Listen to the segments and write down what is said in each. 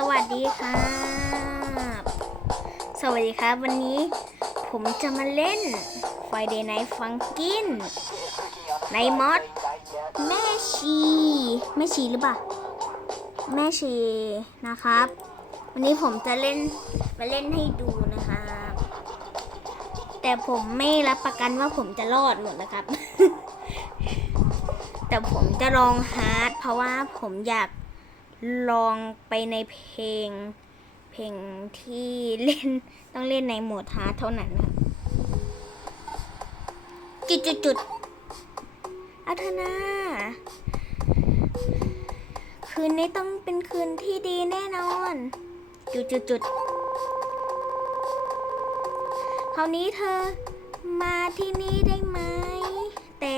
สวัสดีครับ สวัสดีครับ วันนี้ผมจะมาเล่น Friday Night Funkin ในมอดแม่ชีแม่ชีหรือเปล่าแม่ชีนะครับ วันนี้ผมจะเล่นมาเล่นให้ดูนะครับแต่ผมไม่รับประกันว่าผมจะรอดหมดนะครับ แต่ผมจะลองฮาร์ดเพราะว่าผมอยาก ลองไปในเพลง เพลงที่เล่นต้องเล่นในโหมดฮาร์ดเท่านั้นครับจุดจุดจุดเอาเถอะนะคืนนี้ต้องเป็นคืนที่ดีแน่นอน จุดจุดจุดคราวนี้เธอมาที่นี่ได้ไหม แต่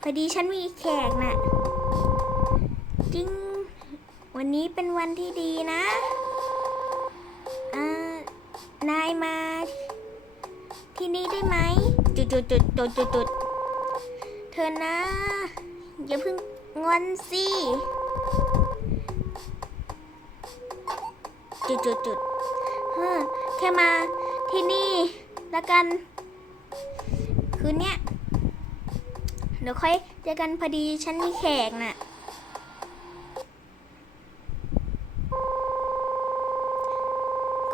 พอดีฉันมีแขกน่ะ จริงวันนี้เป็นวันที่ดีนะนายมา ที่นี่ได้ไหม จุดจุดจุดจุดจุดจุดเธอนะ อย่าเพิ่งงอนสิจุดจุดจุดแค่มาที่นี่แล้วกัน คืนเนี้ยเดี๋ยวค่อยเจอกันพอดีฉันมีแขกน่ะ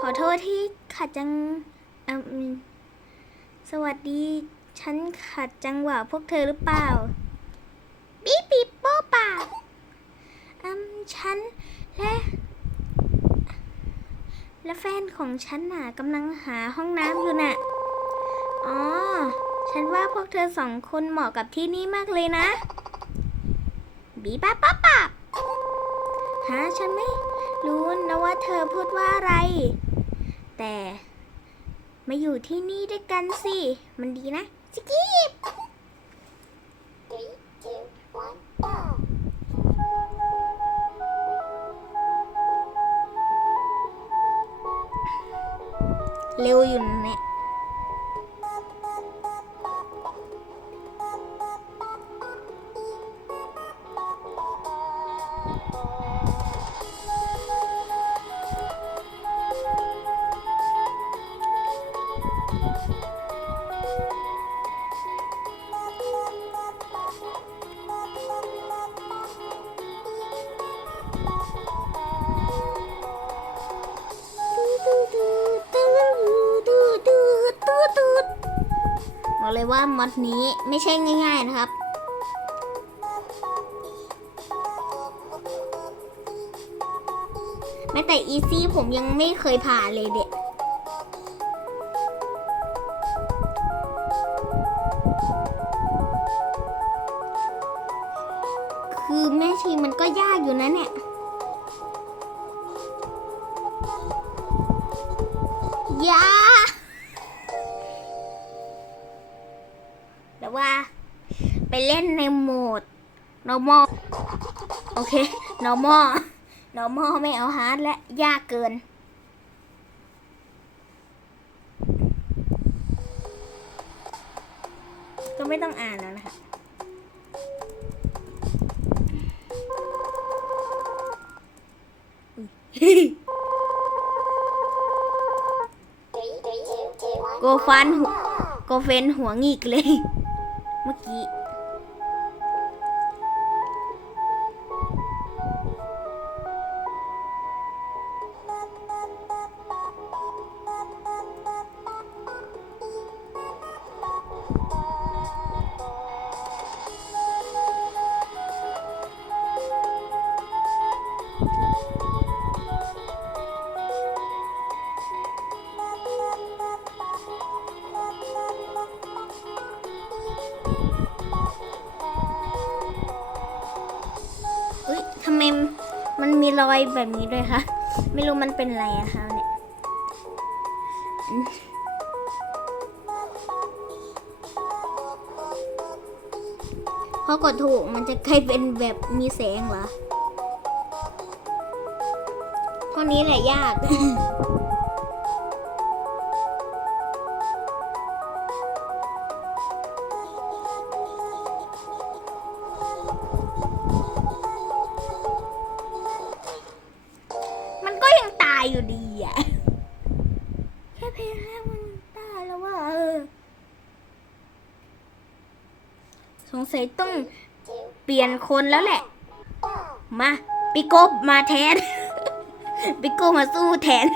อโทษที่ ขัดจังสวัสดี ฉันขัดจังหวะพวกเธอหรือเปล่าบีบบีโป้ป่าอืมฉันและและแฟนของฉันน่ะกำลังหาห้องน้ำอยู่น่ะ อ๋อ ฉันว่าพวกเธอสองคนเหมาะกับที่นี่มากเลยนะ บีบ้าป๊าป๊าฮะฉันไม่รู้นะว่าเธอพูดว่าอะไร แต่มาอยู่ที่นี่ด้วยกันสิ มันดีนะสกีบเร็วอยู่เนี่ย ว่ามอดนี้ไม่ใช่ง่าย ๆนะครับ แม้แต่อีซี่ผมยังไม่เคยผ่านเลยเด็ก เล่นในโหมด normal โอเค normal normal ไม่เอา hard และยากเกิน ก็ไม่ต้องอ่านแล้วนะคะโกฟันหัวโกเฟนหัวงีกเลย เมื่อกี้ แบบนี้ด้วยคะไม่รู้มันเป็นอะไรอะคะเนี่ยพอกดถูกมันจะกลายเป็นแบบมีแสงเหรอเท่านี้แหละยาก คนแล้วแหละ go. มาปิโก้มาแทน ปิโก้มาสู้แทน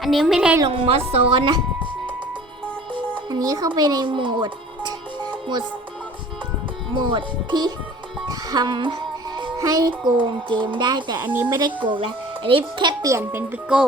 อันนี้ไม่ได้ลงมอสโซนนะอันนี้เข้า ไปในโหมดโหมดโหมดที่ทำให้โกงเกมได้แต่อันนี้ไม่ได้โกงแล้วอันนี้แค่เปลี่ยนเป็นปิโก้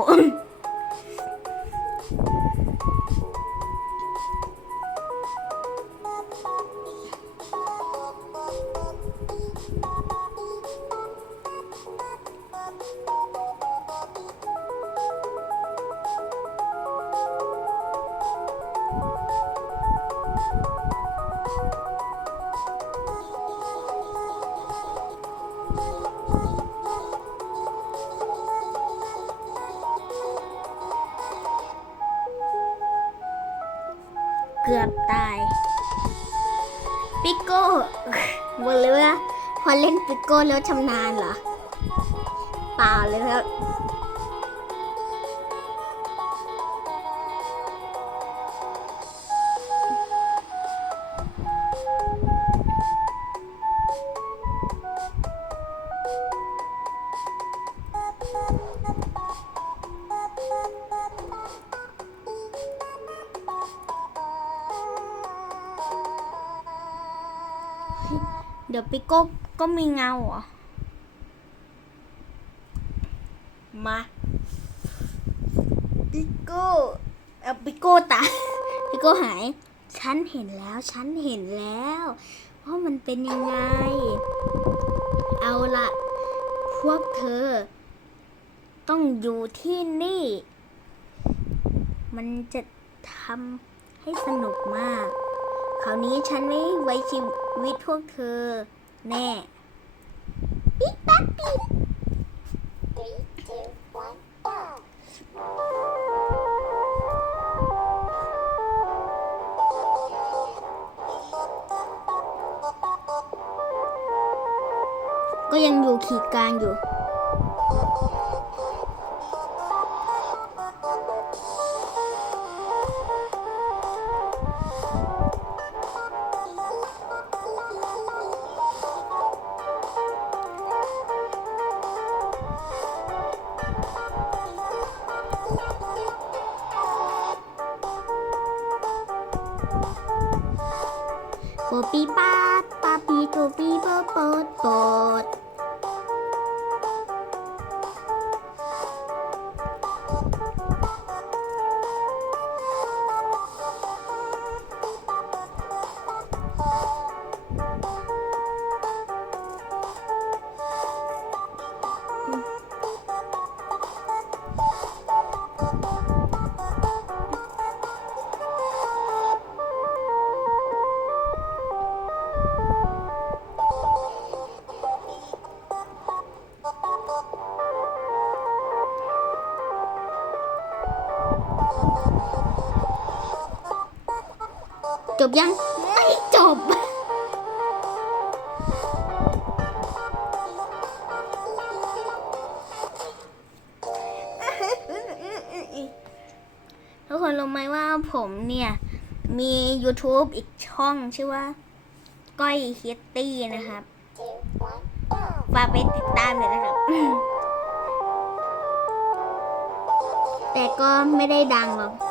พอเล่นปิโก้แล้วชำนาญเหรอ เปล่าเลยครับ มีเงาเหรอ มาปิโก้เอาปิโก้ตายปิโก้หาย ฉันเห็นแล้ว ฉันเห็นแล้วว่ามันเป็นยังไง เอาละพวกเธอ ต้องอยู่ที่นี่ มันจะทำให้สนุกมาก คราวนี้ฉันไม่ไว้ชีวิตพวกเธอ แน่ปิ๊ กปั๊บปิ๊บ Three, two, one, go. ก็ยังอยู่ขีดกลางอยู่ บยัง ไม่จบ ทุกคนรู้ไหมว่าผมเนี่ย มี YouTube อีกช่องชื่อว่า ก้อยคิตตี้นะครับฝากไปติดตามเลยนะครับ แต่ก็ไม่ได้ดังหรอก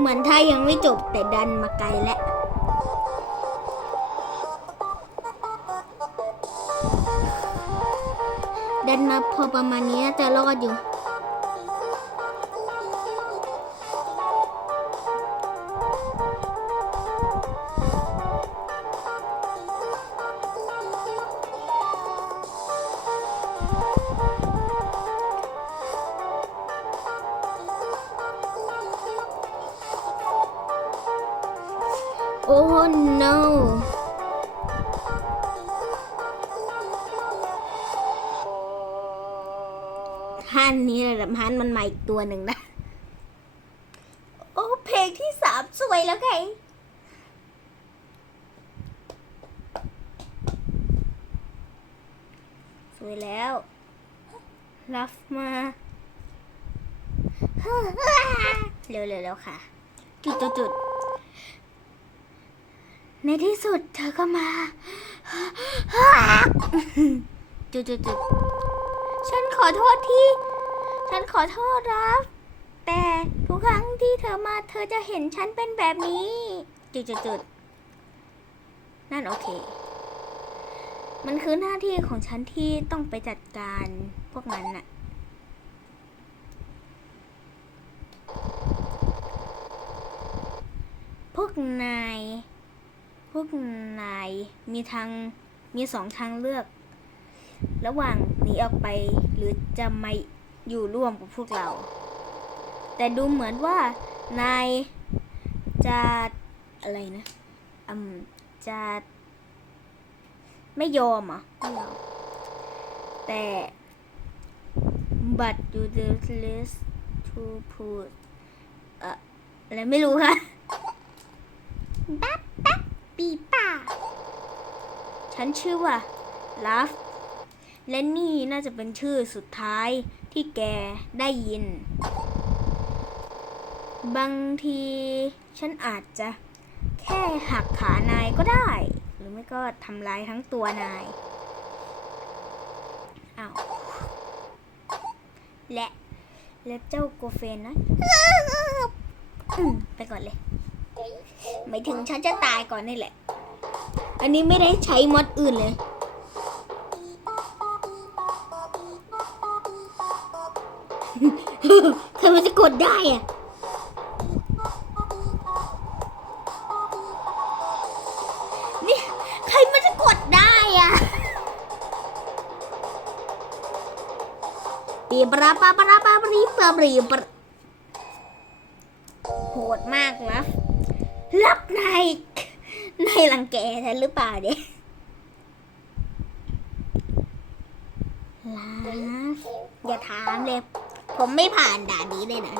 เหมือนถ้ายังไม่จบแต่ดันมาไกลแล้วดันมาพอประมาณนี้น่าจะรอดอยู่ ท่านนี้ระดับฮันมันใหม่อีกตัวหนึ่งนะ โอ้เพลงที่สามสวยแล้วไงสวยแล้ว รับมาเร็วๆแล้วค่ะ จุดจุดจุดๆในที่สุดเธอก็มาจุดจุดจุดๆ ขอโทษที่ ฉันขอโทษรับ แต่ทุกครั้งที่เธอมาเธอจะเห็นฉันเป็นแบบนี้จุดจุดจุดๆนั่นโอเค มันคือหน้าที่ของฉันที่ต้องไปจัดการพวกนั้นน่ะพวกนาย พวกนายมีทางมีสองทางเลือก ระหว่างหนีออกไปหรือจะมาอยู่ร่วมกับพวกเรา แต่ดูเหมือนว่านายจะอะไรนะอืมจะไม่ยอมเหรอะไม่ยอมแต่ but you the list to put เอ่ออะไรไม่รู้ค่ะปั๊บปั๊บปีป่าฉันชื่อว่าลัฟ และนี่น่าจะเป็นชื่อสุดท้ายที่แกได้ยิน บางทีฉันอาจจะแค่หักขานายก็ได้ หรือไม่ก็ทำลายทั้งตัวนายอ้าวและ และเจ้าโกเฟนนะอืมไปก่อนเลย ไม่ถึงฉันจะตายก่อนนี่แหละ อันนี้ไม่ได้ใช้มอดอื่นเลย ทำไมจะกดได้อะนี่ใครมันจะกดได้อะปีบราปาปราปาปรีปาปรีปรโหดมากนะรับนายนายรังแกฉันหรือเปล่าเนี่ยลาอย่าถามเลย ผมไม่ผ่านด่านนี้เลยนะ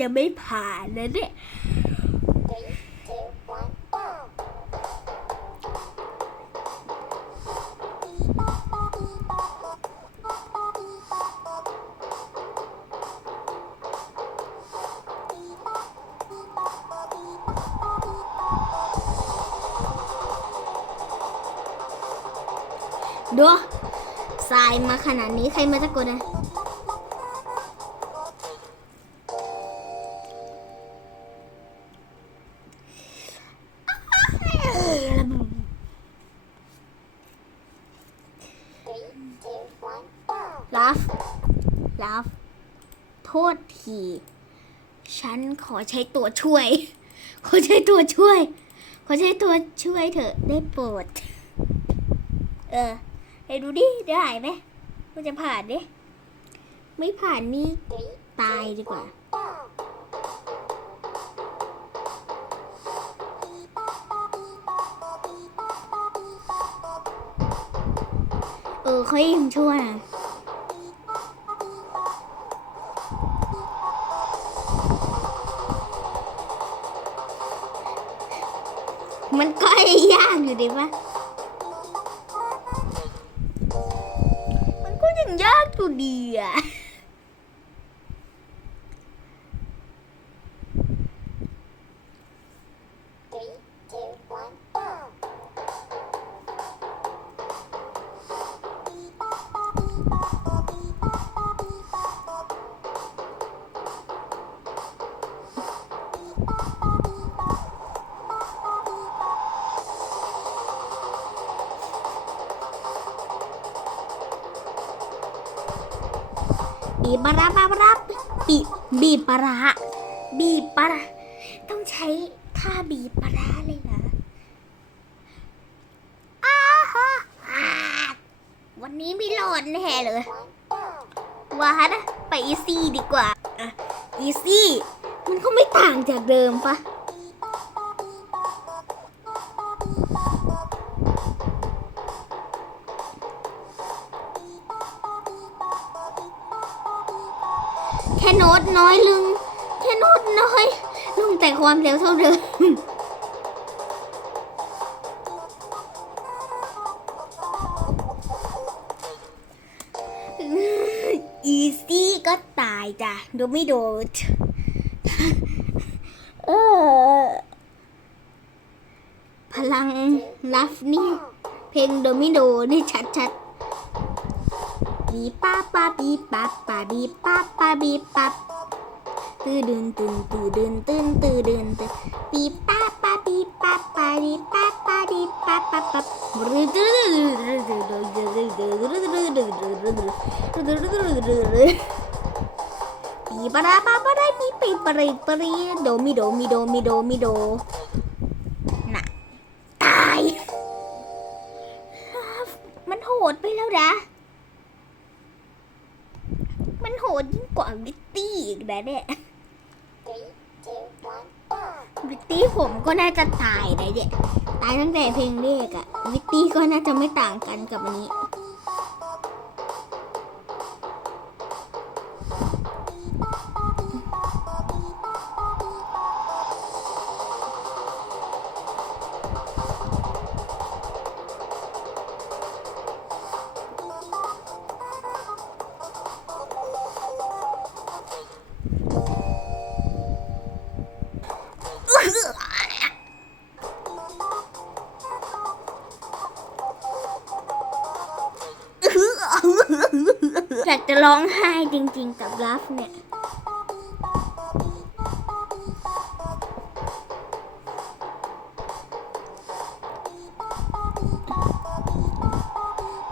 จะไม่ผ่านนะเนี่ยดูทรายมาขนาดนี้ใครมาจะโกดอะ โทษที ฉันขอใช้ตัวช่วย ขอใช้ตัวช่วย ขอใช้ตัวช่วยเถอะได้โปรด เออไปดูดิได้ไหมมันจะผ่านดิ ไม่ผ่านนี่ตายดีกว่าเออเขายังชั่วนะ ดีปะมันก็ยังยากอยู่ดีอะ ร้าบีบปลาร้าต้องใช้ท่าบีบปลาร้าเลยนะอ้าฮะวันนี้ไม่รอดแน่เลยว่านะไปอีซี่ดีกว่าอะอีซี่มันก็ไม่ต่างจากเดิมปะแค่โน้ตน้อยเลึง แต่ความเร็วเท่าเดิมอีซี่ก็ตายจ้ะโดไม่โดดเออพลังลัฟนี่ เพลงโดมิโดนี่ชัดๆบีป้าป้าบีป้าป้าบีป้าป้าบีป้า ตื้อดึนตึนตื้อดึนตึนตื้อดึนตึนบีป้าป้าบีป้าป้าบีป้าป้าบีป้าป้าป้าปีปะดาปะปะได้มีปีปริปริโดมิโดมิโดมิโดมิโดน่ะตาย มันโหดไปแล้วนะมันโหดยิ่งกว่าวิตตี้อีกนะเนี่ย วิตตี้ผมก็น่าจะตายนะเด็ดตายตั้งแต่เพลงแรกอะวิตตี้ก็น่าจะไม่ต่างกันกับอันนี้ ร้องไห้จริงๆกับลัฟเนี่ย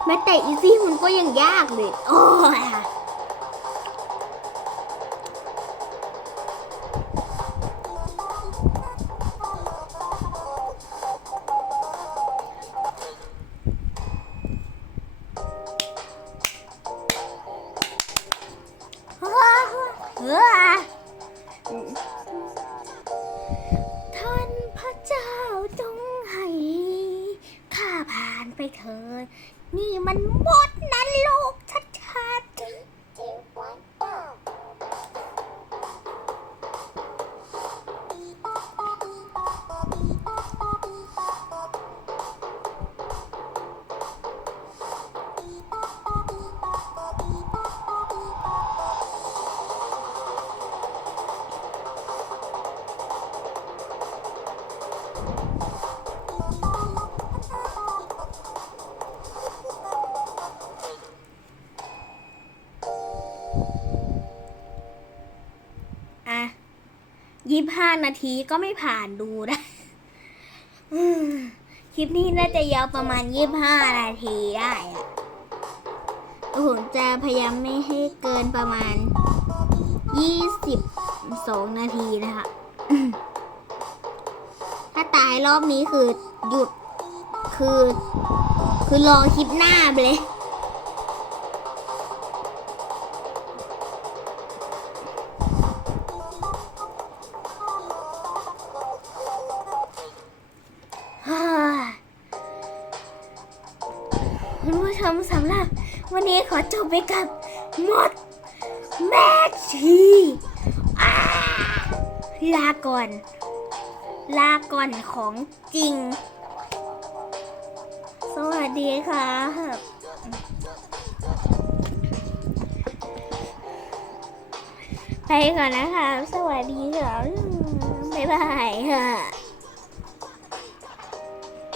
แม้แต่อีซี่มันก็ยังยากเลย โอ้ย อะยี่ห้านาทีก็ไม่ผ่านดูนะคลิปนี้น่าจะยาวประมาณยี่ห้านาทีได้อะผมจะพยายามไม่ให้เกินประมาณยี่สิบสองนาทีนะคะ รอบนี้คือหยุดคือ คือรอคลิปหน้าไปเลยคุณผู้ชมสำหรับวันนี้ขอจบไปกับมดแม่ชีลาก่อน ลาก่อนของจริง สวัสดีค่ะไปก่อนนะคะ สวัสดีค่ะบ๊ายบายค่ะ